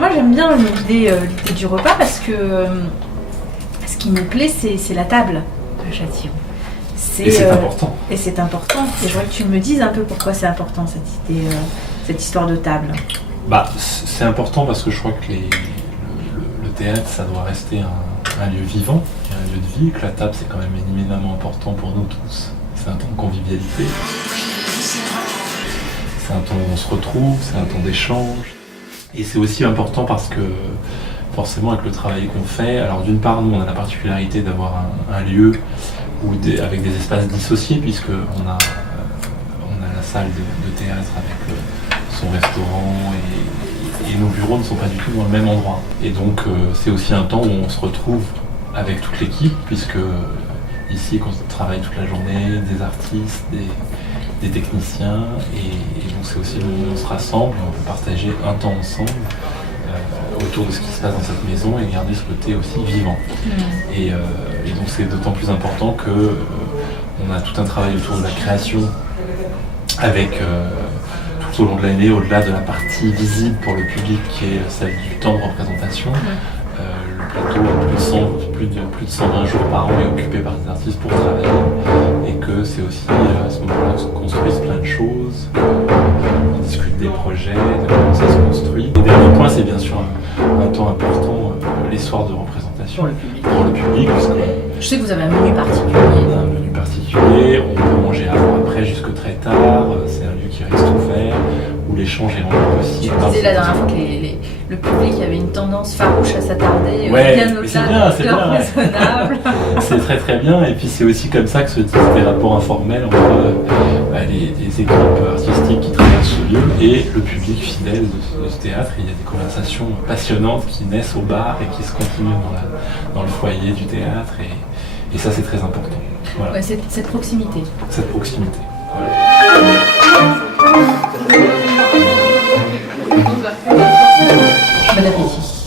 moi j'aime bien l'idée du repas parce que ce qui me plaît c'est la table à Châtillon. Et c'est important. Et c'est important. Et je voudrais que tu me dises un peu pourquoi c'est important cette idée, cette histoire de table. C'est important parce que je crois que le théâtre, ça doit rester un lieu vivant, un lieu de vie, que la table, c'est quand même éminemment important pour nous tous. C'est un temps de convivialité, c'est un temps où on se retrouve, c'est un temps d'échange. Et c'est aussi important parce que, forcément, avec le travail qu'on fait, alors d'une part, nous, on a la particularité d'avoir un lieu avec des espaces dissociés, puisqu'on a la salle de théâtre avec son restaurant et nos bureaux ne sont pas du tout dans le même endroit. Et donc c'est aussi un temps où on se retrouve avec toute l'équipe, puisque ici on travaille toute la journée, des artistes, des techniciens, et donc c'est aussi le moment où on se rassemble et on peut partager un temps ensemble autour de ce qui se passe dans cette maison et garder ce côté aussi vivant. Et donc c'est d'autant plus important que on a tout un travail autour de la création avec tout au long de l'année, au-delà de la partie visible pour le public qui est celle du temps de représentation. Le plateau a plus de 120 jours par an est occupé par des artistes pour travailler, et que c'est aussi à ce moment-là que se construisent plein de choses, on discute des projets, de comment ça se construit. Le dernier point, c'est bien sûr un temps important, les soirs de représentation pour le public, parce que je sais que vous avez un menu particulier. On a un menu particulier, on peut manger avant, après, jusque très tard, c'est un lieu qui reste ouvert, où l'échange est rendu possible. Tu disais la dernière fois que le public avait une tendance farouche à s'attarder, bien au-delà de l'heure raisonnable. C'est très très bien, et puis c'est aussi comme ça que se tissent des rapports informels entre les équipes artistiques qui traversent ce lieu et le public fidèle de ce théâtre. Il y a des conversations passionnantes qui naissent au bar et qui se continuent dans le foyer du théâtre, et ça c'est très important. Voilà. Ouais, cette proximité. Cette proximité. Voilà. Bon appétit.